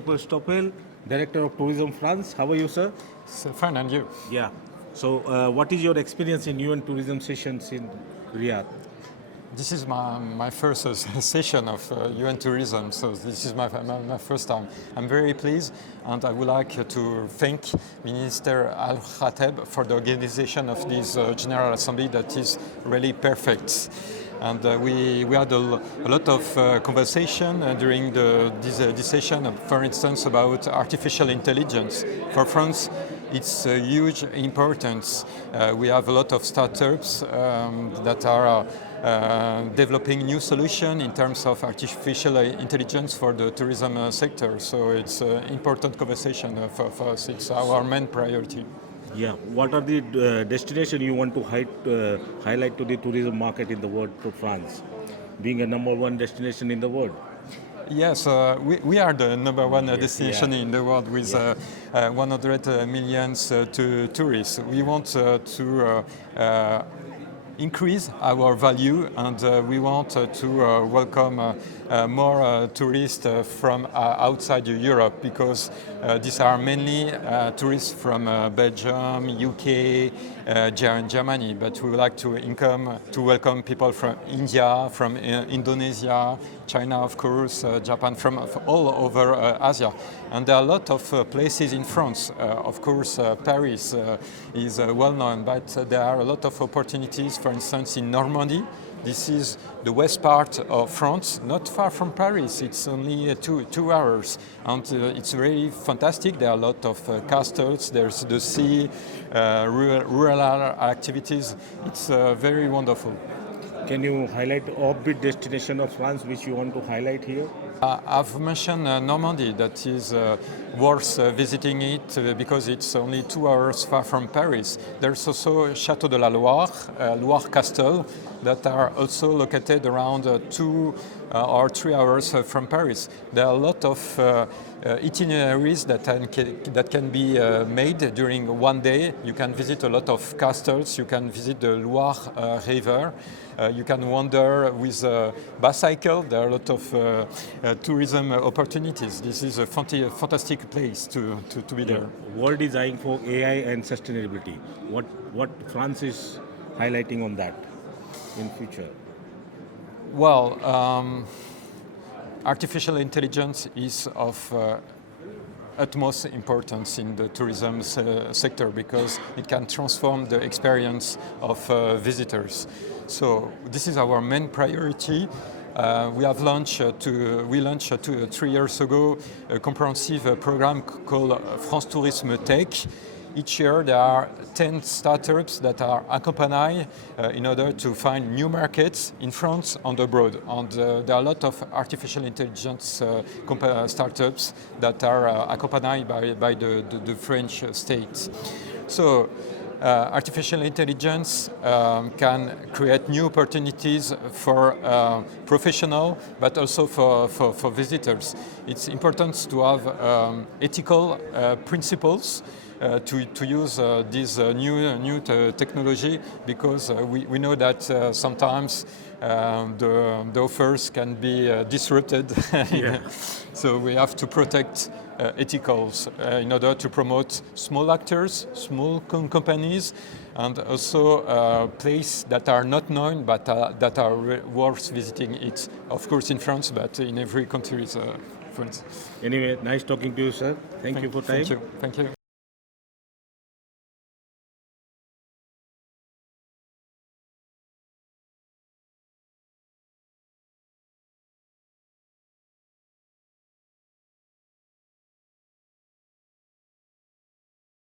Christophe Strobel, Director of Tourism France. How are you, sir? So fine, and you? Yeah. So, what is your experience in UN tourism sessions in Riyadh? This is my first session of UN Tourism, so this is my first time. I'm very pleased, and I would like to thank Minister Al-Khateb for the organization of this General Assembly that is really perfect. And we had a lot of conversation during this session, for instance, about artificial intelligence. For France, it's a huge importance. We have a lot of startups that are developing new solutions in terms of artificial intelligence for the tourism sector. So it's an important conversation for us. It's our main priority. Yeah. What are the destinations you want to highlight to the tourism market in the world for France, being a number one destination in the world? Yes, we are the number one destination in the world with 100 million tourists. We want to increase our value, and we want to welcome more tourists from outside Europe, because these are mainly tourists from Belgium, UK, Germany, but we would like to welcome people from India, from Indonesia, China, of course, Japan, from all over Asia. And there are a lot of places in France. Of course, Paris is well known, but there are a lot of opportunities, for instance, in Normandy. This is the west part of France, not far from Paris. It's only 2 hours, and it's really fantastic. There are a lot of castles, there's the sea, rural activities. It's very wonderful. Can you highlight the offbeat destination of France which you want to highlight here? I've mentioned Normandy, that is worth visiting it because it's only 2 hours far from Paris. There's also Châteaux de la Loire, Loire Castle, that are also located around 2 or 3 hours from Paris. There are a lot of itineraries that can be made during one day. You can visit a lot of castles, you can visit the Loire River. You can wander with a bicycle. There are a lot of tourism opportunities. This is a fantastic place to be there. World is eyeing for AI and sustainability. What France is highlighting on that in future? Well, artificial intelligence is of utmost importance in the tourism sector, because it can transform the experience of visitors. So this is our main priority. We launched 3 years ago a comprehensive program called France Tourisme Tech. Each year there are 10 startups that are accompanied in order to find new markets in France and abroad. And there are a lot of artificial intelligence startups that are accompanied by the French state. So artificial intelligence can create new opportunities for professionals, but also for visitors. It's important to have ethical principles to use this new technology, because we know that sometimes the offers can be disrupted. So we have to protect ethicals in order to promote small actors, small companies, and also places that are not known but that are worth visiting. It, of course, in France, but in every country. France. Anyway, nice talking to you, sir. Thank you for time. Thank you.